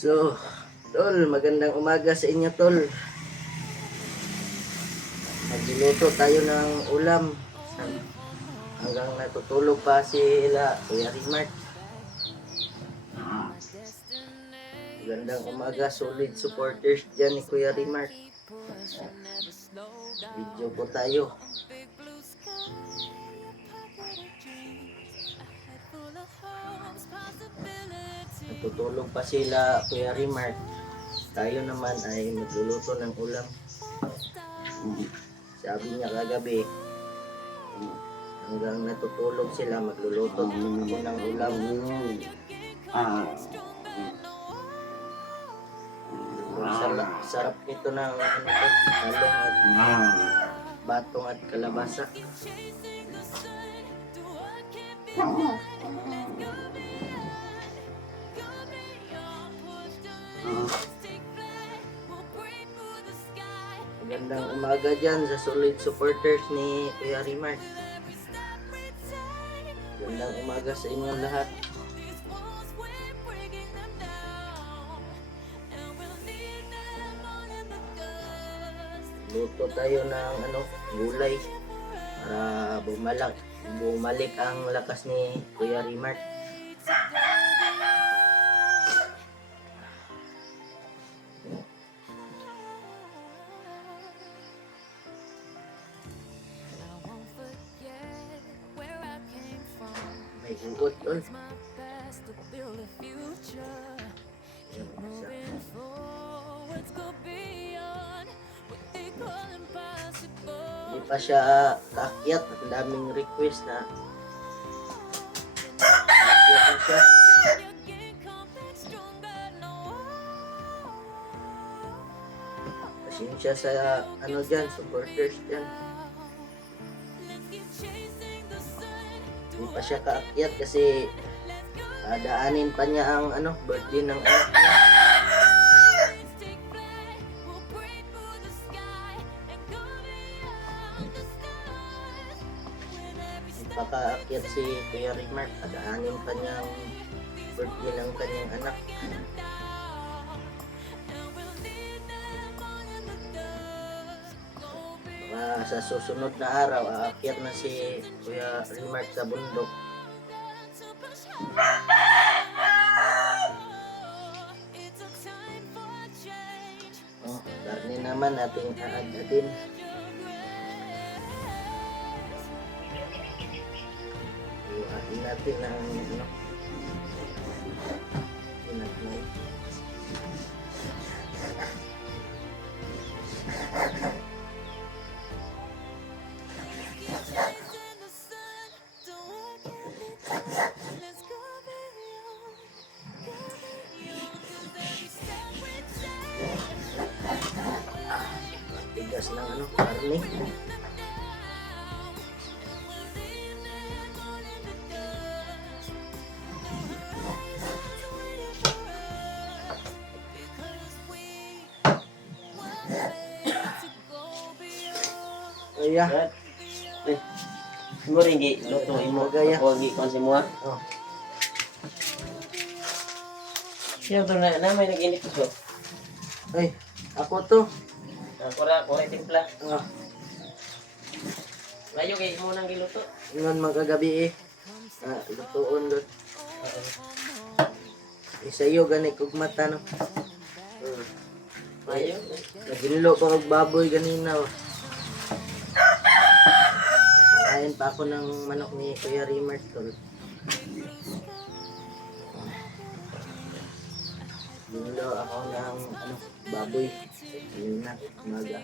So, tol, magandang umaga sa inyo, tol. Magluluto tayo ng ulam. Hanggang natutulog pa sila, Kuya Rimart. Magandang umaga, solid supporters dyan ni Kuya Rimart. Video po tayo. Natutulog pa sila, Kuya Rimart. Tayo naman ay magluluto ng ulam. Sabi niya kagabi, hanggang natutulog sila, magluluto ako ng ulam. Sarap nito ng talong at batong at kalabasa. Magandang umaga dyan sa solid supporters ni Kuya Rimart. Magandang umaga sa inyong lahat. Luto tayo ng gulay para bumalik ang lakas ni Kuya Rimart. May ugot tol. Hindi pa siya kaakyat. Ang daming request na kaakyat na siya. Pasensya sa dyan, supporters dyan. Hindi pa siya kaakyat kasi daanin pa niya ang birthday ng anak niya. Pagkaakyat si Kuya Rimart, daanin pa niya ang birthday ng kanyang anak. Sa susunod na araw, aakyat na si Kuya Rimart sa bundok. Karne naman nating aagatin. Iwain natin ang pinagmay. Tigas ng karne. Iya. Siguro hindi luto imo Gaya. o hindi kon si mo. Oh. Siya to na may nag-init ko. Ay, ako to. Ko timpla. Ah, Layo kay imo nang giluto. ingon magagabi lutuon got. Isayo gani kog mata no. Layo. Naginlo ko og baboy ganina. Kain pa ako ng manok ni Kuya Rimart tol. Ginlo ako ng baboy. Yun na, umaga.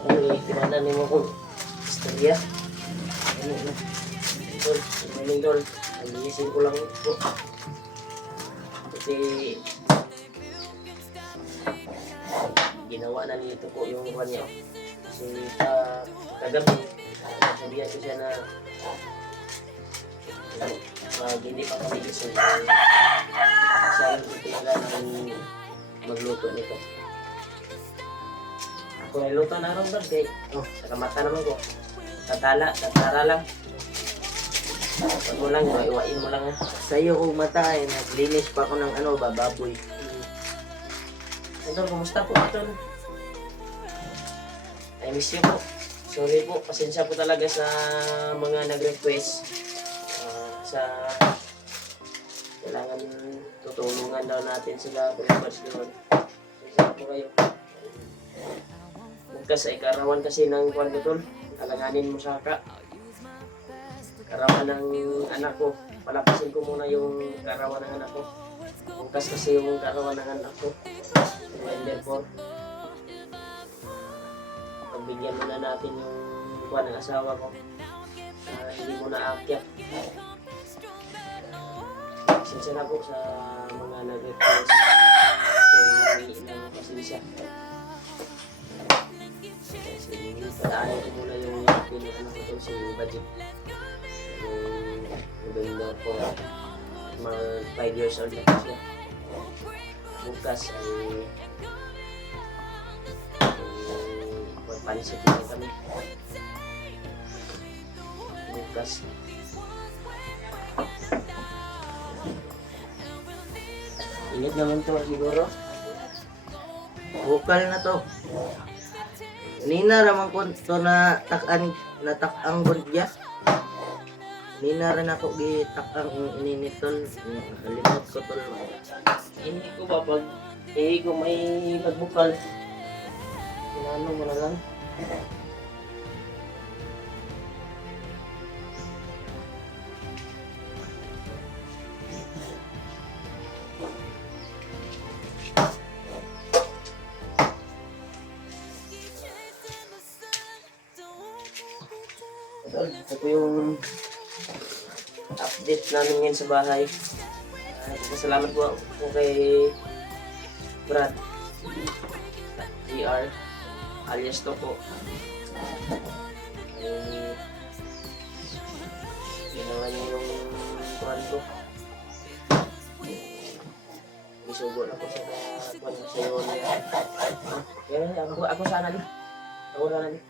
Ano itimanan nimo ko? Istorya. Ano na? Dol, maling dol. Alisin ko lang po. Kasi ginawa na nito po yung kanya. Kasi kagabi, sabihan ko siya na pag hindi pa kami gising, siya yung titiga ng magluto nito. Ako ay luto na ron doon kay, sa kamata naman ko. Tatara lang. Huwag mo lang, iwain mo lang. Sa'yo ko mata eh, naglinis pa ako ng ano, baboy. Idol, kumusta po, Idol? I miss you po. Sorry po, pasensya po talaga sa mga nag-request. Sa kailangan tutulungan daw natin sila Pilipinas doon. Pasensya po kayo. Bukas ay karawan kasi ng kwan ko, Tol. Alanganin mo sa ka. Karawan ng anak ko. Palapasin ko muna yung karawan ng anak ko. Bukas kasi yung karawan ng anak ko. November 4. Pagbigyan muna natin yung buwan ng asawa ko. Hindi mo na aakyat. Sinsya na po sa mga nag-request. Hindi ng pasensya. Kasi padaanin ko muna yung pinag-anak ko si Budget. Yung November 4. Mga 5 years old na siya. Bukas ay magpansit na kami. Bukas. Init naman to siguro. Bukal na to. Nina ramang ko to na takang gundya. Nina rin ako gitakang ininitol. Limot ko tol. Hindi ko ba pag hindi ko may nagbukal. Inano mo na lang. Ito po yung update namin ngayon sa bahay. Salamat po kay Brad GR alias Toko. Ginawa niya yung brand ko. Isubo na po sa kwan sa iyo niya. Kaya ako sana din. Ako sana din.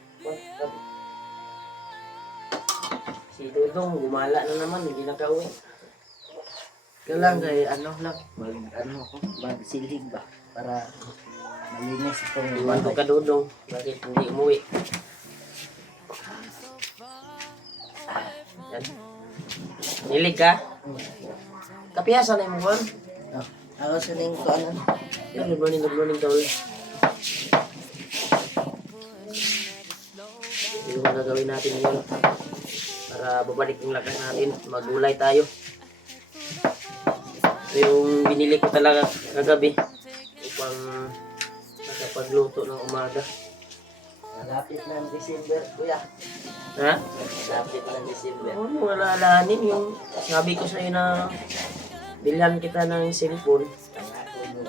Si Dudong gumala na naman, hindi nakauwi. Kailang kay ano lang, magsilhig ba para malinis itong Iwan ko ka Dudong, bakit hindi umuwi? Yan. Nilig ka? Kapiyasan na yung buwan. Oh, ako sining ko ano. Yan, good morning, Tol. Yung mga gagawin natin ngayon para babalik yung lakas natin, magulay tayo. Ito yung binili ko talaga kagabi upang makapagluto ng umaga. Malapit na ang December, kuya. Ha? Malapit na ang December. Oo, wala alanin yung sabi ko sa'yo na bilhan kita ng cellphone. Hindi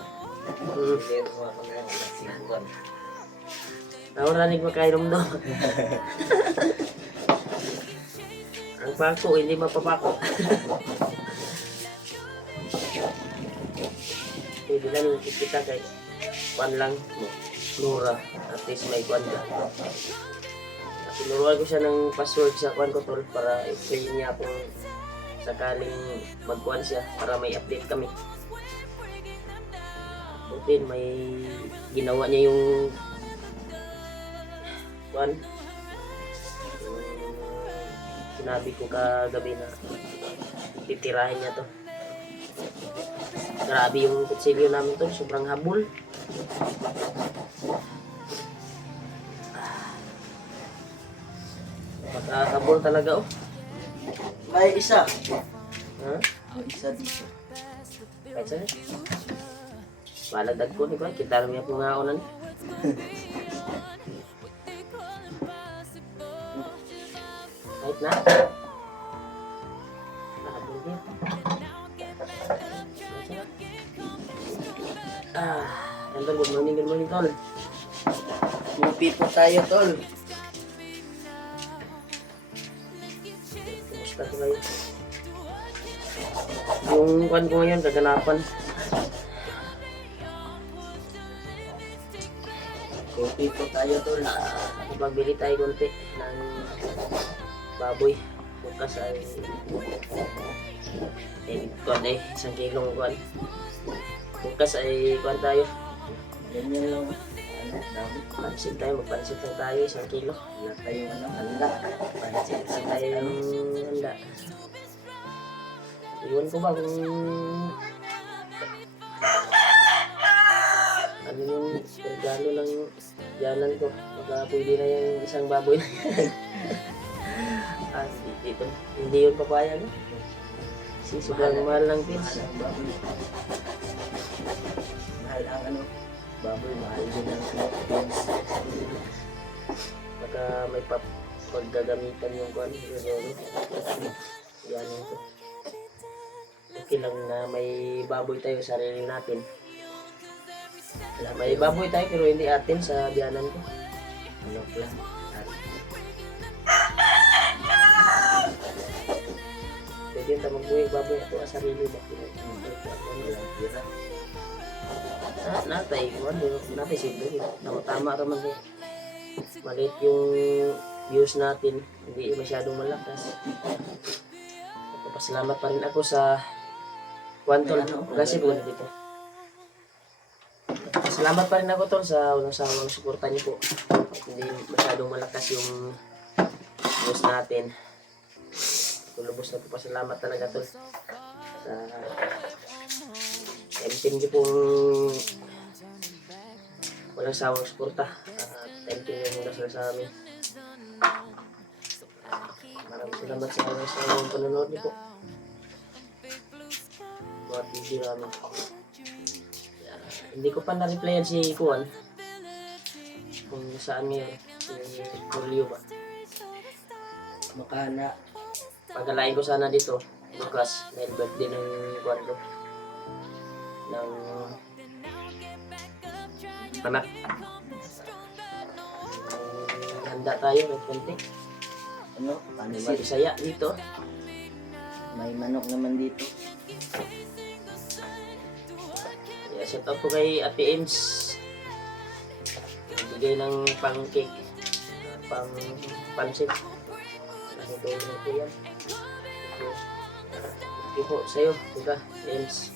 mo ako na nasibuan. Nauranig makainom doon. Ang pako, hindi mapapako. Bilhan kita kay kwan lang, Nora. At least may kwan ka. Tinuruan ko siya ng password sa kwan ko, Tol, para i-play niya kung sakaling mag-kwan siya para may update kami. Butin, may ginawa niya yung kwan. Sinabi ko kagabi na titirahin niya to. Grabe yung kutsilyo namin to, sobrang habol. Habol talaga oh. May isa. Ha? May isa dito. Kahit saan? Malagdag ko ni ko, kita rin yung mga unan. Kahit na. Nakabul din. Tol, good morning, Tol. Lupi po tayo, tol. Kumusta ko kayo? Yung kwan ko ngayon, kaganapan. UP Dito tayo tol. Magbili tayo konti ng baboy. Bukas ay kuwan ay 1 kilong kuwan. Bukas ay kuwan tayo. Ganyan lang. Ano, dami. Pansit tayo, magpansit lang tayo 1 kilo. Wala tayong ano, handa. Pansit lang tayo yung handa. Iwan ko ba kung ano yung regalo ng yanan ko. Baka pwede na yung isang baboy na yan. Dito, hindi yun papayag. Kasi sobrang mahal ng pins. Mahal ang baboy. Mahal ang ano, baboy, mahal din ang pins. Baka may paggagamitan yung kwan. Yan ito. Okay lang na may baboy tayo sa sarili natin. May baboy tayo pero hindi atin sa biyanan ko. Ano lang. Pwede yung tamang baboy ako sa sarili ba? Walang tira. Natay, natay siguro. Tama ka man. Maliit yung views natin. Hindi masyadong malakas. Pasalamat pa rin ako sa Quantol. Kasi po dito. Salamat pa rin ako tol sa unang sawang suporta niyo po. Hindi masyadong malakas yung views natin. Lubos na po pasalamat talaga tol sa team niyo pong walang sawang suporta. Thank you yung dasal sa amin. Maraming salamat sa walang sawang panonood niyo po. Mga video namin. Hindi ko pa na-replyan si Kuan kung saan ngayon si Julio ba. Makana. Pagkalain ko sana dito bukas dahil birthday ng Kuan ko ng anak. Handa tayo ng konti. Ano? May Pansit. saya dito. May manok naman dito. Shout out po kay Ate Ems. Bigay ng pang-cake, pang-pansit. Malaking tulong po yan. Thank you po sa'yo, Kuya Ems.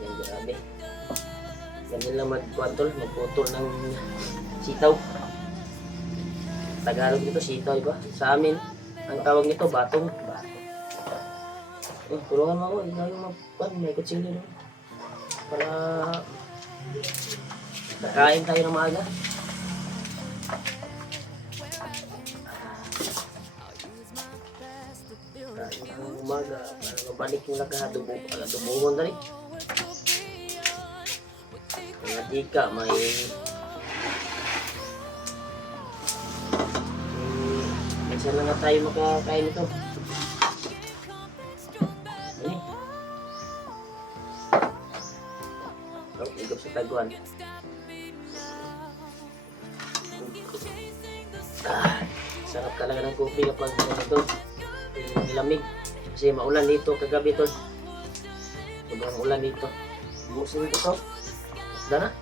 Yan, grabe. Ganyan lang magputol ng sitaw. Tagalog dito, sitaw, di ba? Sa amin, ang tawag nito, batong. Tulungan mo ako, ikaw yung may kutsili no? Para nakain tayo ng maaga. Kain ng umaga, para mabalik yung dubuhon na rin. Kaya di ka, may minsan lang na tayo makakain ito. Ano eh? Igop sa taguan. Sarap talaga ng kopi kapag ito. Yung nilamig. Kasi maulan dito kagabi ito. Sobrang ulan dito. Busin ko ito. Dana?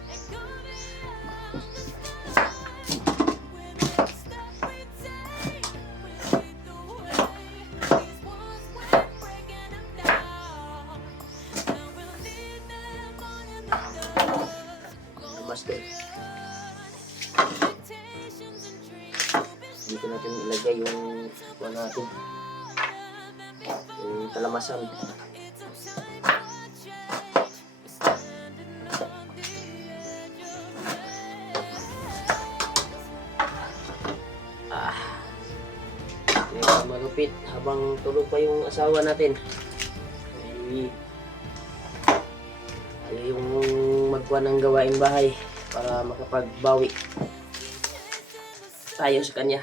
Master. Dito natin ilagay yung buwan natin. Yung kalamasan. Malupit habang tulog pa yung asawa natin. Ay yung magkuha ng gawaing bahay para makapagbawi tayo sa kanya.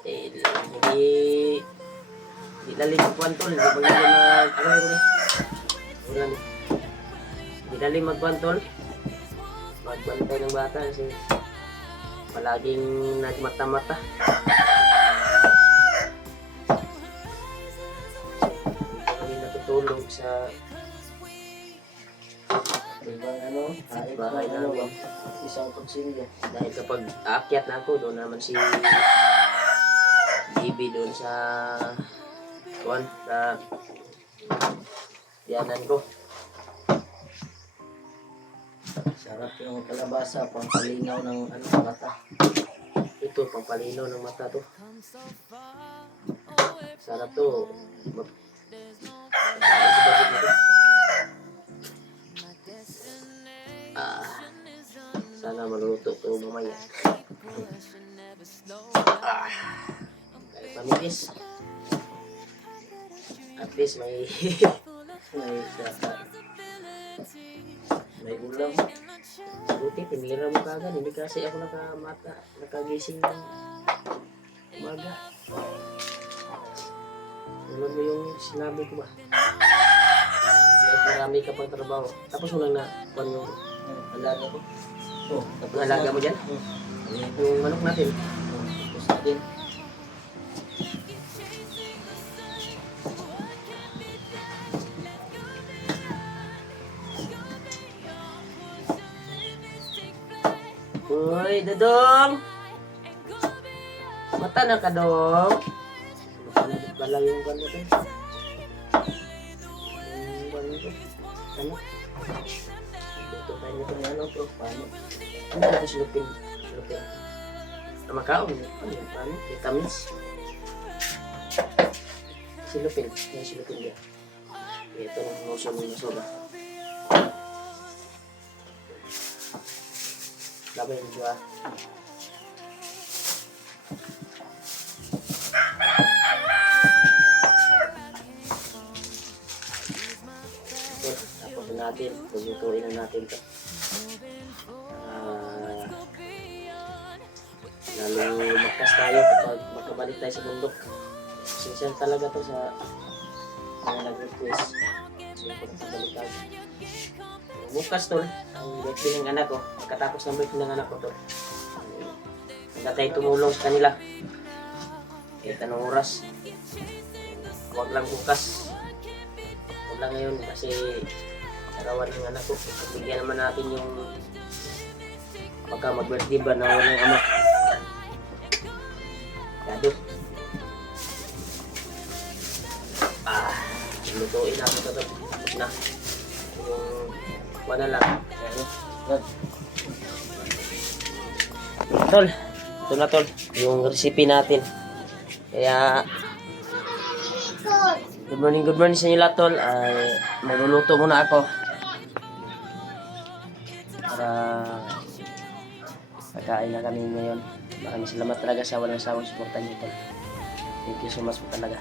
Hindi lalim magkwantol. Hindi lalim magkwantol. Magbantay ng bata kasi palaging nagmata-mata. matulog sa Ibang ano, bahay ano ba? namin. Isang kutsilyo. Dahil kapag aakyat na ako, doon naman si Bibi doon sa kuwan, sa tiyanan ko. Sarap yung kalabasa, pampalinaw ng ano, mata. Ito, pampalino ng mata to. Sarap to. Ah, sana maluluto to mamaya. Kahit mamilis. At least may May saka. May ulam. buti, tinira mo kagad. Hindi kasi ako nakagising ng umaga. Tulad mo yung sinabi ko ba? Kahit marami ka pang trabaho. Tapos mo lang na kuwan yung alaga ko. Oh, Yung alaga mo dyan. Yung manok natin. tapos na din. Uy, Dodong! Mata na ka, Dong. Mapanagit pala yung kuwan mo to. Yung kuwan mo to. Ano? Dito tayo nito ng ano to. Paano? Ano ba ito silupin? Silupin. Makaon. Ano yun? Paano? Vitamins. Silupin. Yung silupin niya. Ito ng muso ng nasoba. Labay yung dua. Ito, tapos na natin. Lutuin na natin ito. Lalo makas tayo kapag magkabalik tayo sa bundok. Sincere talaga to sa mga nag-request. Sige po nakabalik tayo. Bukas tol, ang birthday ng anak ko. Pagkatapos ng birthday ng anak ko tol. Handa tayo tumulong sa kanila. Kahit anong oras. Huwag lang bukas. Huwag lang ngayon kasi arawan ng anak ko. Bigyan naman natin yung pagka mag-birthday ba na walang anak. Kado. Lutuin natin ito. Tapos na. Yung wala lang. Ayan. Tol, ito na tol. Yung recipe natin. Kaya good morning sa inyo lahat tol. Ay magluluto muna ako. Para kakain na kami ngayon. Maraming salamat talaga sa walang sawang suporta niyo tol. Thank you so much po talaga.